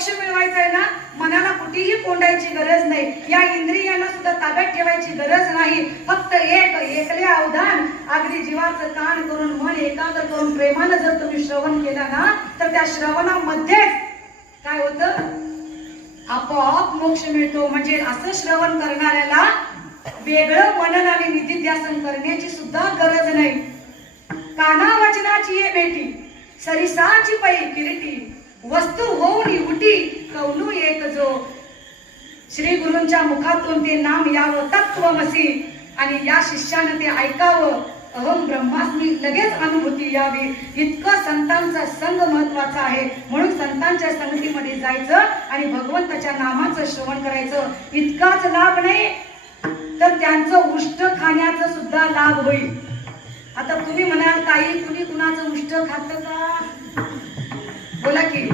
मोक्ष मिळवायचा आहे ना, मनाला कुठेही कोंडायची गरज नाही, या इंद्रियांना सुद्धा ताब्यात ठेवायची गरज नाही. फक्त एकले अवधान अगदी जीवाचं कान करून मन एकाग्र करून प्रेमानं जर तुम्ही श्रवण केला ना, तर त्या श्रवणामध्येच काय होतं, आपोआप मोक्ष मिळतो. म्हणजे असं श्रवण करणाऱ्याला वेगळं मनन आणि निधिध्यासन करण्याची सुद्धा गरज नाही. काना वचनाची ये भेटी सरिसाची पै किरीटी वस्तू होऊन उठी कौनू एक जो. श्री गुरूंच्या मुखातून ते नाम यावं तत्वमसी आणि या शिष्यानं ते ऐकावं, अहम ब्रह्मास्मी लगेच अनुभूती यावी. इतकं संतांचा संग महत्वाचा आहे. म्हणून संतांच्या संगतीमध्ये जायचं आणि भगवंताच्या नामाचं श्रवण करायचं. इतकाच लाभ नाही तर त्यांचं उष्ट खाण्याचा सुद्धा लाभ होईल. आता तुम्ही म्हणाल ताई तुम्ही कुणाचं उष्ट खात का, बोला की.